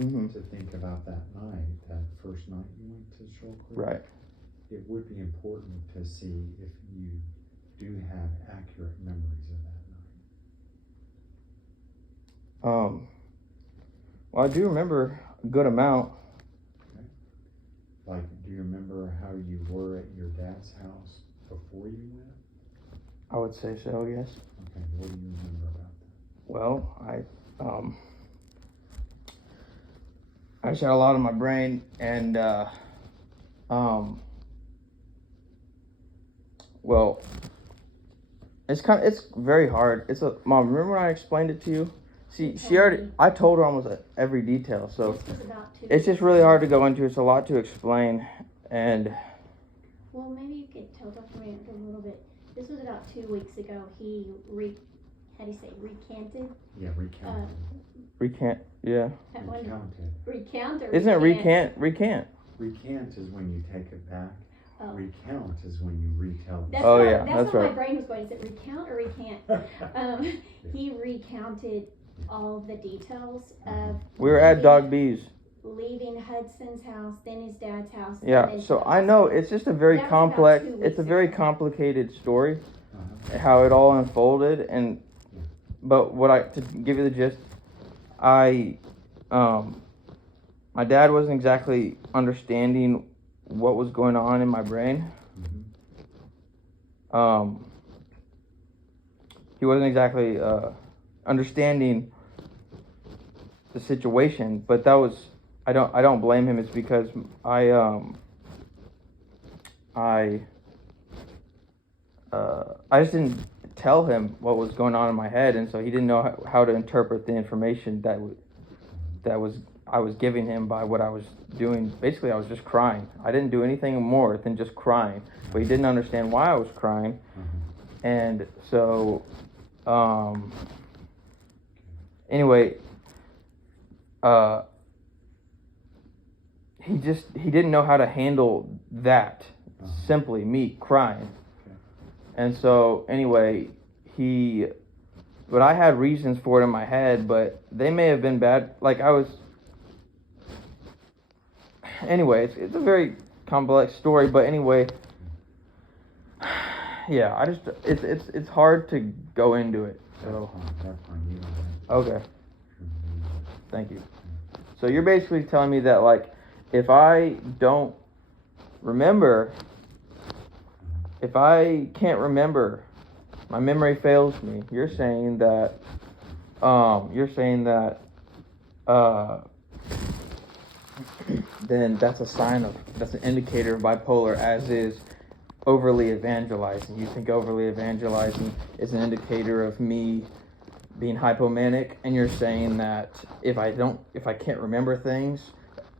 to think about that night, that first night you went to Shoal Creek. Right. It would be important to see if you do have accurate memories of that night. Well, I do remember a good amount. Okay. Like, do you remember how you were at your dad's house before you went? I would say so, yes. Okay, what do you remember about that? Well, I just had a lot on my brain, and well, it's very hard. Mom, remember when I explained it to you? See, I told her almost every detail, so it's just really hard to go into. It's a lot to explain, and well, maybe you could tell Dr. Rand a little bit. This was about 2 weeks ago. He recanted? Yeah, recounted. Yeah. Recounted. Isn't it recant? Recant is when you take it back. Oh. Recount is when you retell. That's right. My brain was going. Is it recount or recant? He recounted all the details of. We were at Dog B's. Leaving Hudson's house, then his dad's house. Yeah, so I know it's just a very complex. It's a very complicated story, how it all unfolded, but to give you the gist, my dad wasn't exactly understanding what was going on in my brain. He wasn't exactly understanding the situation, but that was. I don't blame him. It's because I just didn't tell him what was going on in my head, and so he didn't know how to interpret the information that I was giving him by what I was doing. Basically, I was just crying. I didn't do anything more than just crying, but he didn't understand why I was crying, and so anyway. He didn't know how to handle that, simply me crying. And so anyway, but I had reasons for it in my head, but they may have been bad. Anyway, it's a very complex story, but anyway, yeah, it's hard to go into it. So, okay. Thank you. So you're basically telling me that, if I don't remember, if I can't remember, my memory fails me. You're saying that then that's an indicator of bipolar, as is overly evangelizing. You think overly evangelizing is an indicator of me being hypomanic, and you're saying that if I can't remember things,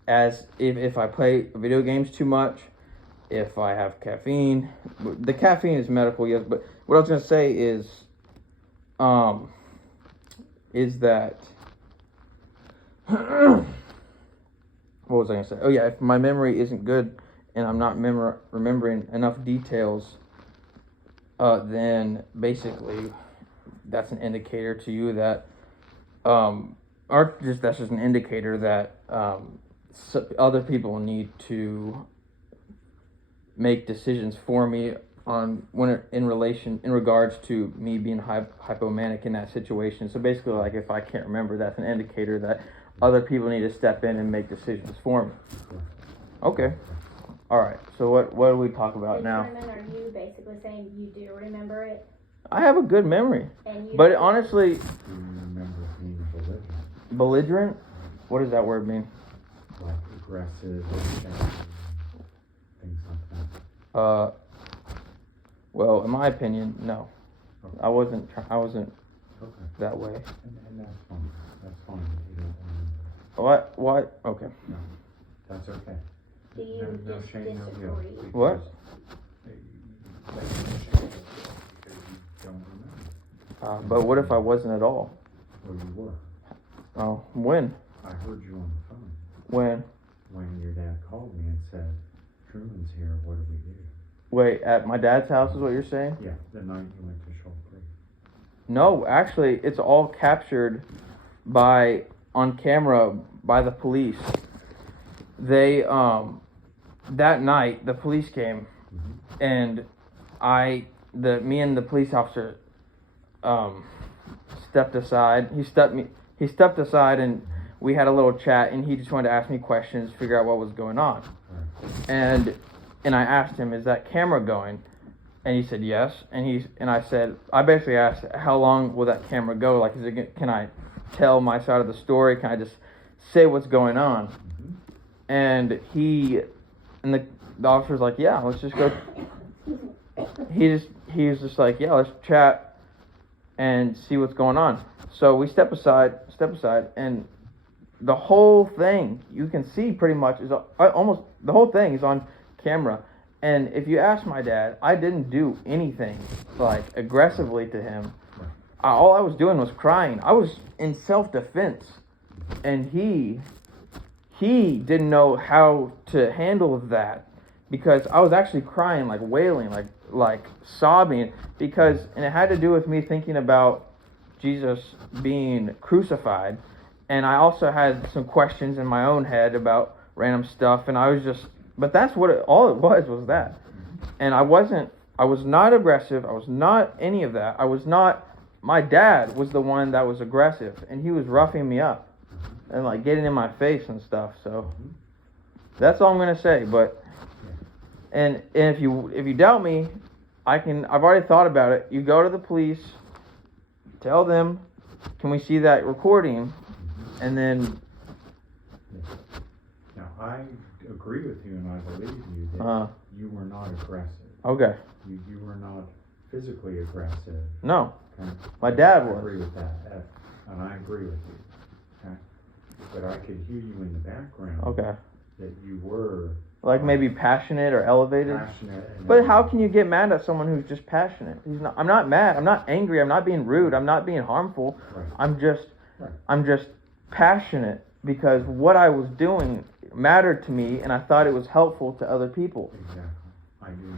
as if I play video games too much, if I have caffeine. The caffeine is medical, yes, but what I was going to say is that what was I going to say? Oh yeah, if my memory isn't good and I'm not remembering enough details, then basically that's an indicator to you that that's just an indicator that other people need to make decisions for me in regards to me being hypomanic in that situation. So basically, if I can't remember, that's an indicator that other people need to step in and make decisions for me. Okay. All right. So what do we talk about now? Are you basically saying you do remember it? I have a good memory, but honestly, Do you remember being belligerent? Belligerent? What does that word mean? Like aggressive, things like that. Well, in my opinion, no. Okay. I wasn't Okay. that way. And that's fine. That's fine. You don't remember. What? Okay. No, that's okay. Do you No shame, no disagree? guilt. What? Because you don't remember. But what if I wasn't at all? Well, you were. Oh, when? I heard you on the phone. When? When your dad called me and said, Truman's here, what do we do? Wait, at my dad's house is what you're saying? Yeah, the night you went to Shoal Creek. No, actually, it's all captured on camera by the police. They that night the police came, and me and the police officer stepped aside. He stepped aside, and we had a little chat, and he just wanted to ask me questions, figure out what was going on. And I asked him, "Is that camera going?" And he said yes. And I basically asked, "How long will that camera go? Like, can I tell my side of the story? Can I just say what's going on?" And the officer's like, "Yeah, let's just go." He was just like, "Yeah, let's chat and see what's going on." So we step aside, and the whole thing you can see pretty much is almost the whole thing is on camera. And if you ask my dad, I didn't do anything like aggressively to him. All I was doing was crying. I was in self-defense, and he didn't know how to handle that, because I was actually crying, like wailing, like sobbing, and it had to do with me thinking about Jesus being crucified, and I also had some questions in my own head about random stuff, and I was just. But that's all it was that. And I was not aggressive. I was not any of that. My dad was the one that was aggressive, and he was roughing me up and like getting in my face and stuff. So that's all I'm going to say. But, and if you doubt me, I've already thought about it. You go to the police, tell them, "Can we see that recording?" And then. Now, I agree with you, and I believe you that you were not aggressive. Okay. You were not physically aggressive. No. Okay? My dad was. I agree with that, and I agree with you. Okay? But I could hear you in the background. Okay. That you were like maybe passionate or elevated. Passionate. But how can you get mad at someone who's just passionate? I'm not mad. I'm not angry. I'm not being rude. I'm not being harmful. Right. I'm just passionate because what I was doing mattered to me, and I thought it was helpful to other people. Exactly. I do.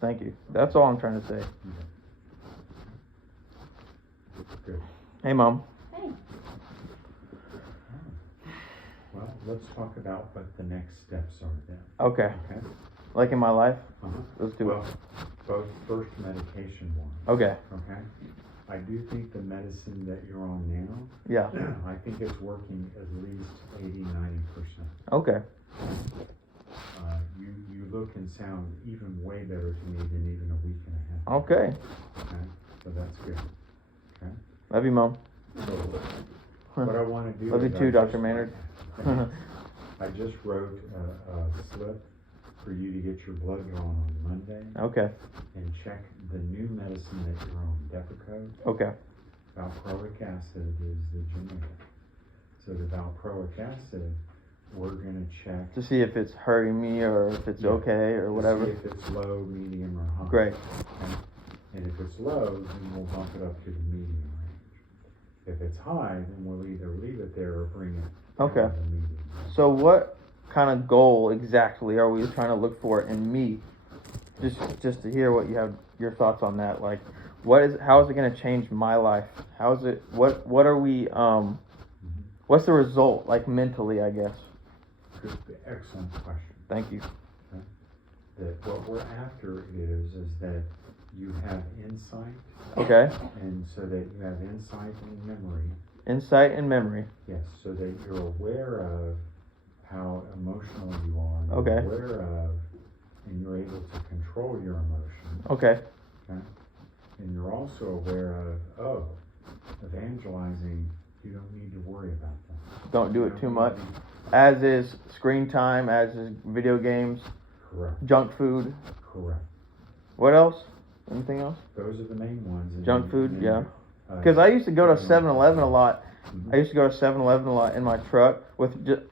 Thank you. That's all I'm trying to say. Okay. Good. Hey, Mom. Hey. Well, let's talk about what the next steps are then. Okay. Okay. Like in my life? Uh-huh. Let's do it. Both first medication one. Okay. Okay. I do think the medicine that you're on now, Yeah. I think it's working at least 80-90%. Okay. You look and sound even way better to me than even a week and a half. Okay. Okay. So that's good. Okay. Love you, Mom. So what I want to do. Love you too, Dr. Maynard. I just wrote a slip for you to get your blood drawn on Monday. Okay. And check the new medicine that you're on, depiction. Okay. Valproic acid is the genetic. So the valproic acid, we're going to check to see if it's hurting me or if it's okay or whatever. See if it's low, medium, or high. Great. Okay? And if it's low, then we'll bump it up to the medium range. If it's high, then we'll either leave it there or bring it down Okay. to the medium range. So what kind of goal exactly are we trying to look for in me? Just to hear what you have your thoughts on that. Like, how is it going to change my life? How is it? What are we? What's the result? Like mentally, I guess. Good, excellent question. Thank you. Okay? That what we're after is that you have insight. Okay. And so that you have insight and memory. Insight and memory. Yes, so that you're aware of how emotional you are. You're Okay. aware of, and you're able to control your emotions. Okay. Okay. And you're also aware of, evangelizing, you don't need to worry about that. Don't do it too much. As is screen time, as is video games, Correct. junk food. Correct. What else? Anything else? Those are the main ones. And Junk food, then, yeah. Because I used to go to 7-Eleven a lot. Mhm. I used to go to 7-Eleven a lot in my truck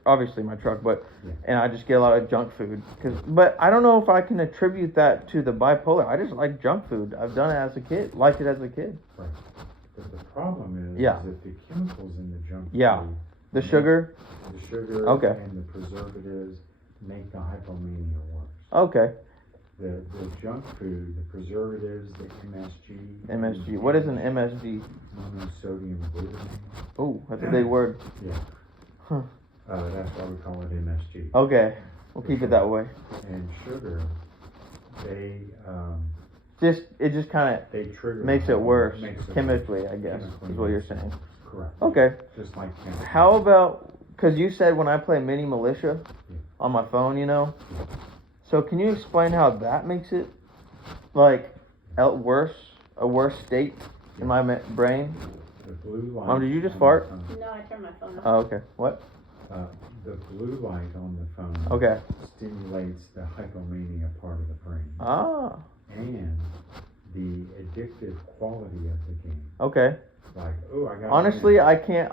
obviously my truck, but Yeah. and I just get a lot of junk food. But I don't know if I can attribute that to the bipolar. I just like junk food. I've done it as a kid. Liked it as a kid. Right. But the problem is Yeah. that the chemicals in the junk Yeah. food, The sugar. the sugar Okay. and the preservatives make the hypomania worse. Okay. The junk food, the preservatives, the MSG. MSG. What is an MSG? Monosodium glutamate. Oh, that's a big word. Yeah. Huh. That's why we call it MSG. Okay, we'll keep it that way. And sugar, they It just kind they trigger of makes it worse makes it chemically, worse. I guess, Chemically is what you're makes it saying. worse. Correct. Okay. Just like cancer. How about, because you said when I play Mini Militia Yeah. on my phone, so can you explain how that makes it, like, a worse state in my brain? The blue light. Mom, did you just on fart? the phone- No, I turned my phone off. Oh, okay. What? The blue light on the phone Okay. stimulates the hypomania part of the brain Ah, and the addictive quality of the game. okay. Like, oh, I got. Honestly, I can't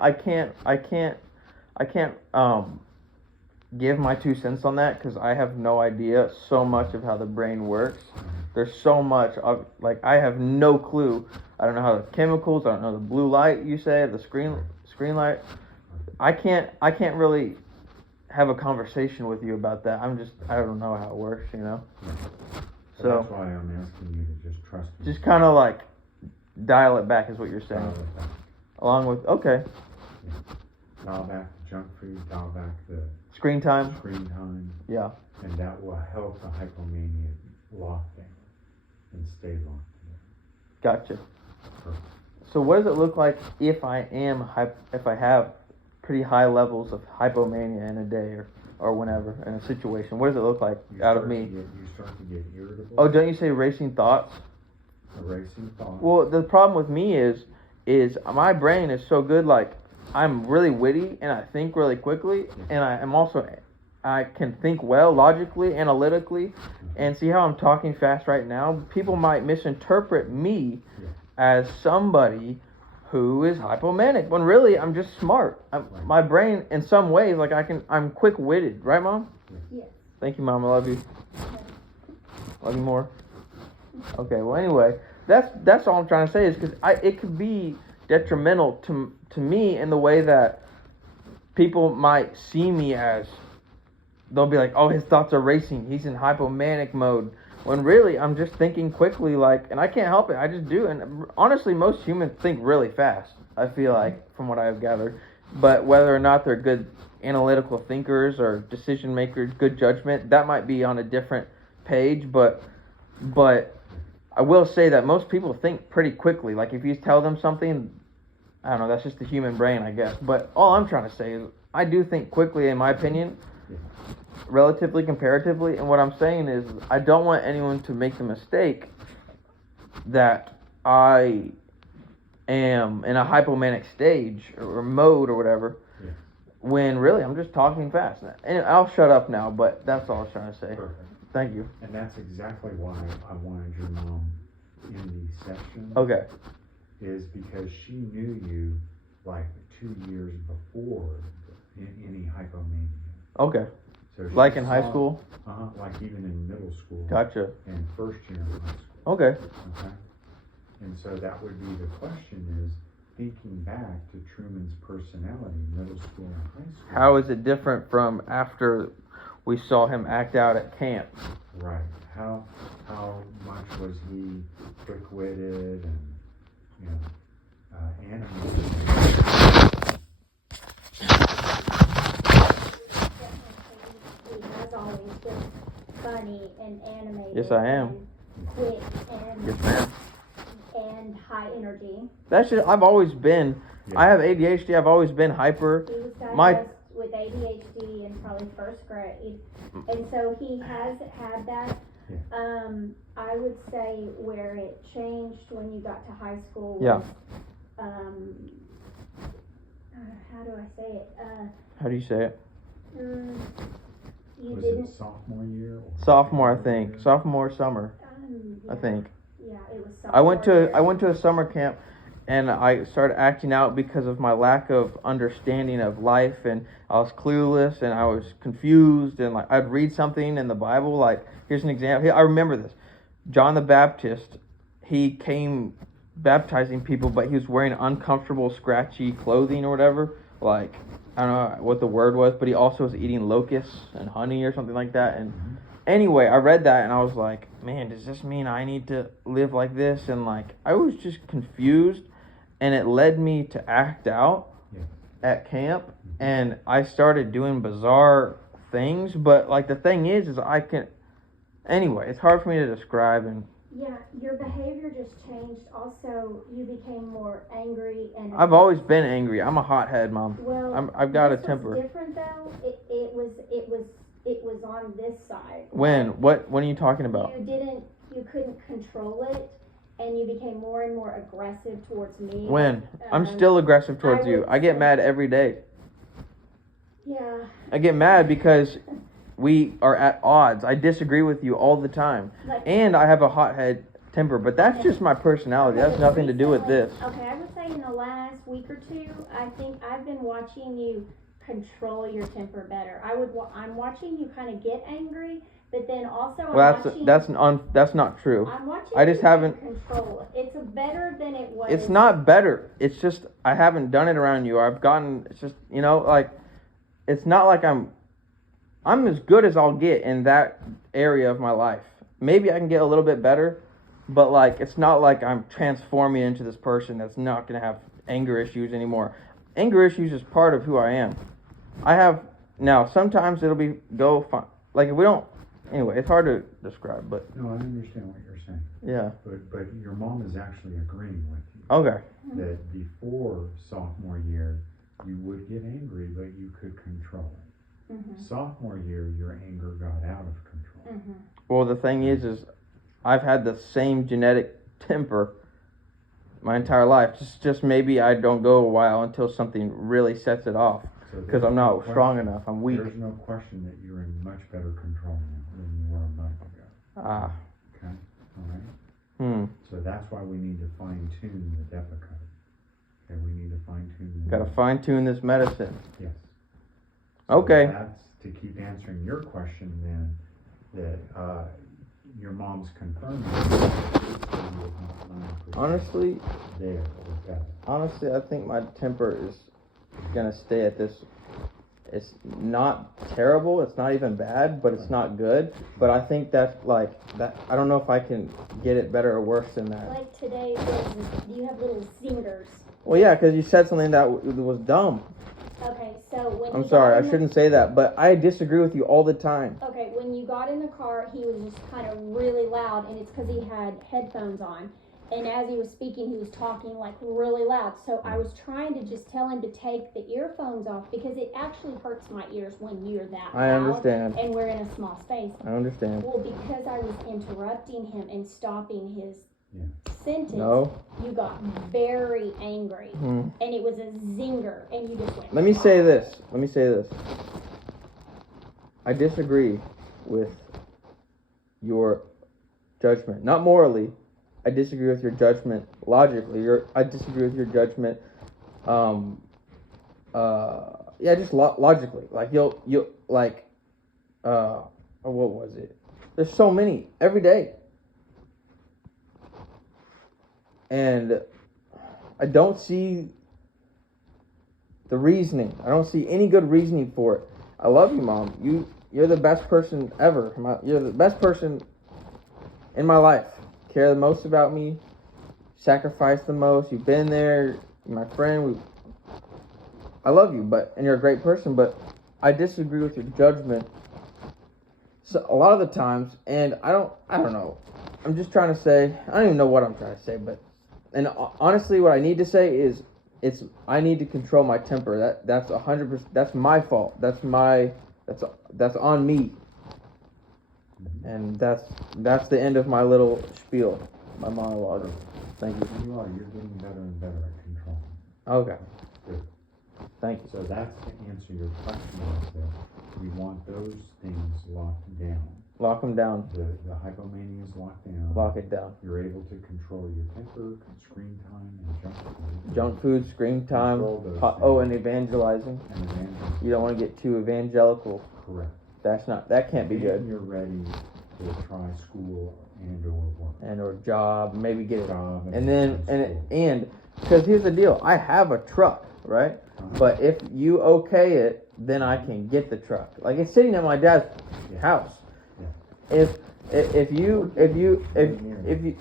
give my 2 cents on that because I have no idea so much of how the brain works. There's so much of, like, I have no clue. I don't know how the chemicals, I don't know the blue light you say, the screen light. I can't really have a conversation with you about that. I don't know how it works, So So that's why I'm asking you to just trust me. just kind of like dial it back is what you're saying. Dial it back. Along with, okay, Dial back the junk food, dial back the screen time. screen time, Yeah. and that will help the hypomania lock down and stay locked Gotcha. Perfect. So what does it look like if I have pretty high levels of hypomania in a day or whenever in a situation? What does it look like You out of start me? to you start to get irritable. Oh, don't you say racing thoughts? A racing thought. Well, the problem with me is my brain is so good. Like, I'm really witty and I think really quickly, and I can think well logically, analytically, and see how I'm talking fast right now. People might misinterpret me as somebody who is hypomanic when really I'm just smart. My brain, in some ways, like I'm quick-witted, right, Mom? Yes. Thank you, Mom. I love you. Love you more. Okay. Well, anyway, that's all I'm trying to say is because it could be detrimental to me in the way that people might see me as. They'll be like, oh, his thoughts are racing. He's in hypomanic mode. When really, I'm just thinking quickly, like, and I can't help it. I just do. And honestly, most humans think really fast, I feel like, from what I've gathered. But whether or not they're good analytical thinkers or decision makers, good judgment, that might be on a different page. But I will say that most people think pretty quickly. Like, if you tell them something, I don't know, that's just the human brain, I guess. But all I'm trying to say is I do think quickly, in my opinion, relatively, comparatively. And what I'm saying is I don't want anyone to make the mistake that I am in a hypomanic stage or mode or whatever, when really I'm just talking fast. And I'll shut up now, but that's all I was trying to say. Perfect. Thank you. And that's exactly why I wanted your mom in these sessions. Okay. Is because she knew you like 2 years before any hypomania. Okay. So she Like in high saw- school? Like even in middle school. Gotcha. And first year in high school. Okay. Okay. And so that would be the question is, thinking back to Truman's personality, middle school and high school. How is it different from after we saw him act out at camp? Right. How much was he quick-witted and, animated? He has always been funny and animated. Yes, I am. And quick and, Yes, ma'am. and high energy. That's just, I've always been, Yeah. I have ADHD, I've always been hyper. He was diagnosed My- with ADHD in probably first grade. And so he has had that. Yeah. I would say where it changed when you got to high school was, Yeah. How do I say it? How do you say it? You Was didn't. it sophomore year? Or Sophomore, I junior think. year? Sophomore summer, I Yeah, think. Yeah, it was. I went sophomore to a summer camp and I started acting out because of my lack of understanding of life, and I was clueless and I was confused, and like I'd read something in the Bible, like here's an example. I remember this. John the Baptist, he came baptizing people, but he was wearing uncomfortable, scratchy clothing or whatever. Like, I don't know what the word was, but he also was eating locusts and honey or something like that. And anyway, I read that and I was like, man, does this mean I need to live like this? And like, I was just confused, and it led me to act out. Yeah. at camp, and I started doing bizarre things. But like the thing is I can. Anyway, it's hard for me to describe. And Yeah, your behavior just changed. Also, you became more angry and. I've always been angry. I'm a hothead, Mom. Well, I've got a this temper. was different though. It was on this side. When? What are you talking about? You couldn't control it, and you became more and more aggressive towards me. When? I'm still aggressive towards you. I get mad every day. Yeah. I get mad because we are at odds. I disagree with you all the time. And I have a hothead temper, but that's just my personality. That has nothing to do with this. Okay, I would say in the last week or two, I think I've been watching you control your temper better. I'm watching you kind of get angry, but then also that's not true. I'm watching I just you haven't control it. It's better than it was. It's not better. It's just I haven't done it around you. I've gotten. It's just like it's not like I'm as good as I'll get in that area of my life. Maybe I can get a little bit better, but like it's not like I'm transforming into this person that's not gonna have anger issues anymore. Anger issues is part of who I am. I have now. Sometimes it'll go fine. Like if we don't. Anyway, it's hard to describe, but. No, I understand what you're saying. Yeah. But your mom is actually agreeing with you. Okay. That before sophomore year, you would get angry, but you could control it. Mm-hmm. Sophomore year, your anger got out of control. Mm-hmm. Well, the thing is I've had the same genetic temper my entire life. Just maybe I don't go a while until something really sets it off. Because I'm not strong enough. I'm weak. There's no question that you're in much better control now than you were a month ago. Ah. Okay? All right? So that's why we need to fine-tune the depiction. Okay, we need to fine-tune. Got to fine-tune this medicine. Yes. So okay. That's to keep answering your question then, that your mom's confirming. Honestly, there, okay. Honestly, I think my temper is gonna stay at this. It's not terrible. It's not even bad, but it's not good. But I think that's like that. I don't know if I can get it better or worse than that. Like today, you have little zingers. Well, yeah, because you said something that was dumb. Okay, so when I'm sorry, I shouldn't say that, but I disagree with you all the time. Okay, when you got in the car, he was just kind of really loud, and it's because he had headphones on. And as he was speaking, he was talking like really loud. So I was trying to just tell him to take the earphones off because it actually hurts my ears when you're that loud. I understand. And we're in a small space. I understand. Well, because I was interrupting him and stopping his sentence, you got very angry. And it was a zinger, and you just went. Let me say this. I disagree with your judgment. Not morally. I disagree with your judgment logically. I disagree with your judgment, just logically. Like you'll like, what was it? There's so many every day, and I don't see the reasoning. I don't see any good reasoning for it. I love you, Mom. You're the best person ever. You're the best person in my life. Care the most about me, sacrifice the most. You've been there, you're my friend. I love you, and you're a great person. But I disagree with your judgment. So a lot of the times, and I don't know. I'm just trying to say. I don't even know what I'm trying to say, and honestly, what I need to say is, I need to control my temper. That's 100%. That's my fault. That's on me. And that's the end of my little spiel, my monologue. Thank you. You're getting better and better at controlling. Okay. Good. Thank you. So that's to answer your question, is that we want those things locked down. Lock them down. The hypomania is locked down. Lock it down. You're able to control your temper, screen time, and junk food. Junk food, screen time. And evangelizing. You don't want to get too evangelical. Correct. That can't be good. You're ready to try school and or work. And or job, maybe get a job. And because here's the deal, I have a truck, right? But if you okay it, then I can get the truck. Like it's sitting at my dad's house. Yeah. if you,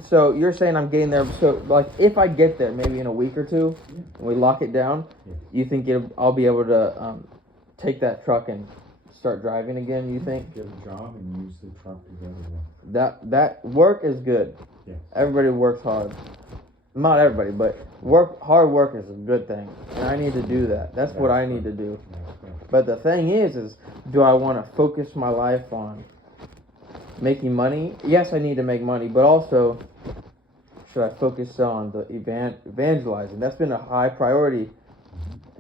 so you're saying I'm getting there. So like, if I get there, maybe in a week or two, and we lock it down, you think I'll be able to take that truck and start driving again? You think? Get a job and use the truck to go to work. That work is good. Yes. Everybody works hard. Not everybody, but hard work is a good thing, and I need to do that. That's what I need to do. But the thing is do I want to focus my life on making money? Yes, I need to make money, but also should I focus on the evangelizing? That's been a high priority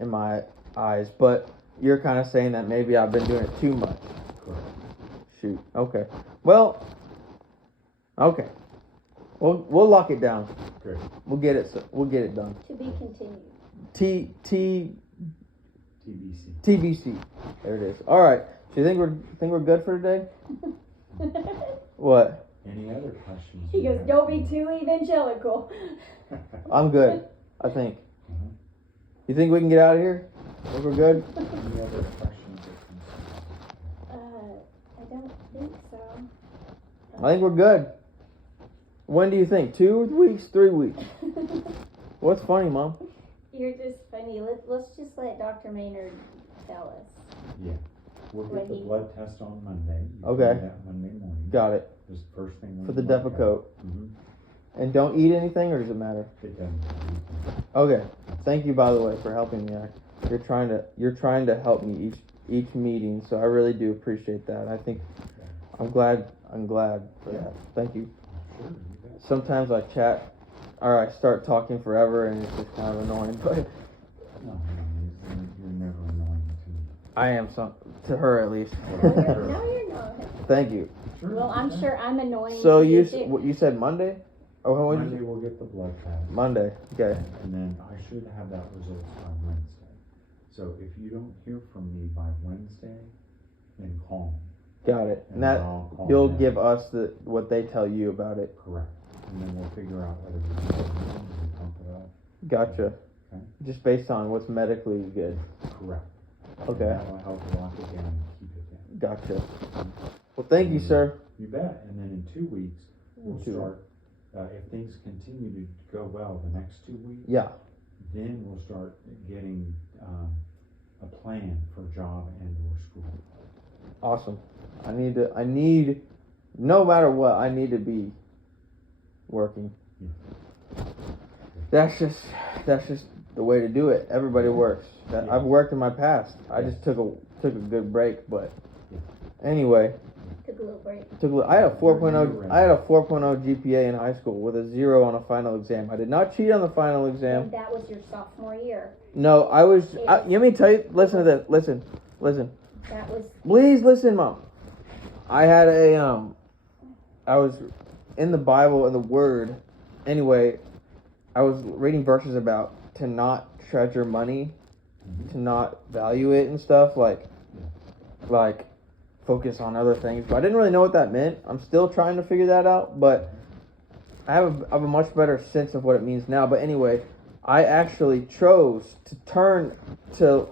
in my eyes, but you're kind of saying that maybe I've been doing it too much. Correct. Shoot. Okay. Well. Okay. We'll lock it down. Great. We'll get it done. To be continued. TBC. TBC. There it is. All right. So you think we're good for today? What? Any other questions? He goes, don't be too evangelical. I'm good, I think. You think we can get out of here? Think we're good? Any other questions or concerns? I don't think so. I think we're good. When do you think? 2 weeks? 3 weeks? What's funny, Mom? You're just funny. Let's just let Dr. Maynard tell us. Yeah. We'll get the blood test on Monday. You Okay. can do that Monday morning. Got it. Just first thing For the Depakote. And don't eat anything, or does it matter? It doesn't matter. Okay. Thank you, by the way, for helping me. You're trying to help me each meeting, so I really do appreciate that. I think I'm glad for that. Thank you. Sure, you bet. Sometimes I chat or I start talking forever, and it's just kind of annoying, but No, you're never annoying to me. I am to her at least. No, you're not. Thank you. Sure, Well, I'm you bet. sure I'm annoying. So to you said Monday? Oh, how Monday we'll get the blood test. Monday. Okay. And then I should have that results by Wednesday. So if you don't hear from me by Wednesday, then call me. Got it. And then that I'll call you'll them. give us what they tell you about it. Correct. And then we'll figure out whether we need to pump it up. Gotcha. Okay. Just based on what's medically good. Correct. Okay. And that will help lock it down and keep it down. Gotcha. Well, thank you, sir. You bet. And then in 2 weeks, we'll 2 start, if things continue to go well the next 2 weeks, Yeah. then we'll start getting a plan for job and or school. Awesome. I need, no matter what, I need to be working. Yeah. That's just the way to do it. Everybody works. I've worked in my past. I just took a good break, but anyway, Took a little break. I had a 4.0. I had a 4.0 GPA in high school with a 0 on a final exam. I did not cheat on the final exam. And that was your sophomore year. No, let me tell you. Listen to this. Listen. That was. Please listen, Mom. I had I was in the Bible, in the Word. Anyway, I was reading verses about to not treasure money, to not value it and stuff, like focus on other things. But I didn't really know what that meant. I'm still trying to figure that out, but I have a much better sense of what it means now. But anyway, I actually chose to turn to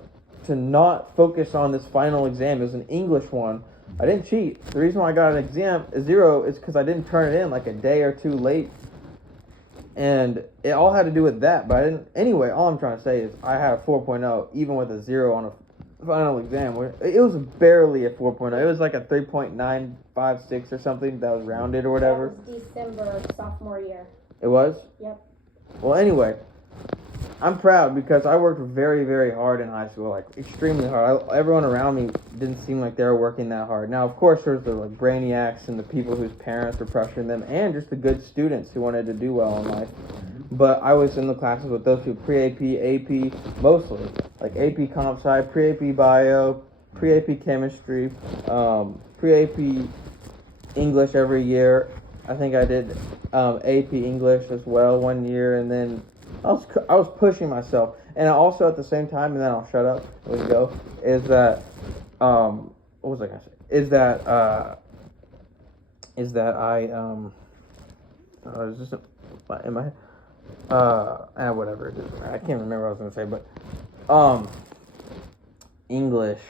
not focus on this final exam. It was an English one. I didn't cheat. The reason why I got an exam, a 0, is because I didn't turn it in like a day or two late. And it all had to do with that, but I didn't. Anyway, all I'm trying to say is I had a 4.0, even with a 0 on a final exam. It was barely a 4.0. It was like a 3.956 or something that was rounded or whatever. That was December sophomore year. It was? Yep. Well, anyway, I'm proud because I worked very, very hard in high school, like extremely hard. Everyone around me didn't seem like they were working that hard. Now, of course, there's the like brainiacs and the people whose parents were pressuring them, and just the good students who wanted to do well in life. But I was in the classes with those two, pre-AP, AP, mostly. Like AP Comp Sci, pre-AP Bio, pre-AP Chemistry, pre-AP English every year. I think I did AP English as well one year, and then I was pushing myself. And also at the same time, and then I'll shut up, we go, is that, what was I going to say? Is that is this in my head? Whatever it is. I can't remember what I was going to say, but, English.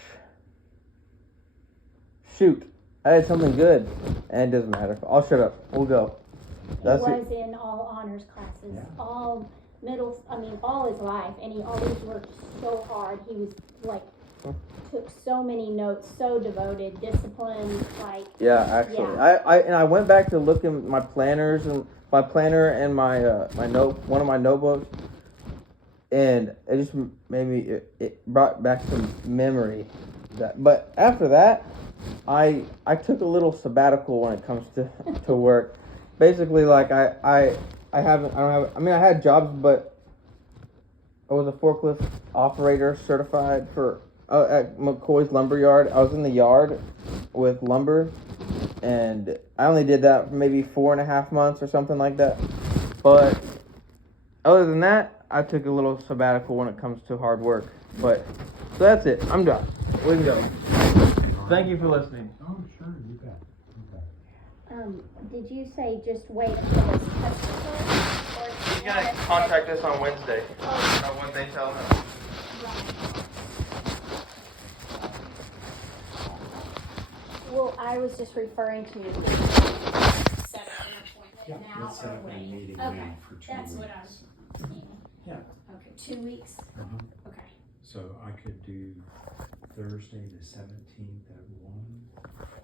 Shoot. I had something good. And it doesn't matter. I'll shut up. We'll go. That's He it. was in all honors classes, Yeah. all all his life, and he always worked so hard. He was like, took so many notes, so devoted, disciplined, like. Yeah, actually, Yeah. I went back to look in my planners and my planner and my one of my notebooks, and it just made me it brought back some memory. But after that, I took a little sabbatical when it comes to work. Basically, like I had jobs, but I was a forklift operator certified for at McCoy's lumberyard. I was in the yard with lumber, and I only did that for maybe 4.5 months or something like that. But other than that, I took a little sabbatical when it comes to hard work. But so that's it. I'm done. We can go. Thank you for listening. Oh, sure, you bet. Did you say just wait until this test results? Or You gotta contact us on Wednesday. Oh, When they tell us. right. Well, I was just referring to set up an appointment Yeah, now let's set or up a wait. meeting Okay, now for 2 that's weeks. what I was thinking. Yeah. Okay, 2 weeks? Uh-huh. Okay. So I could do Thursday the 17th at 1,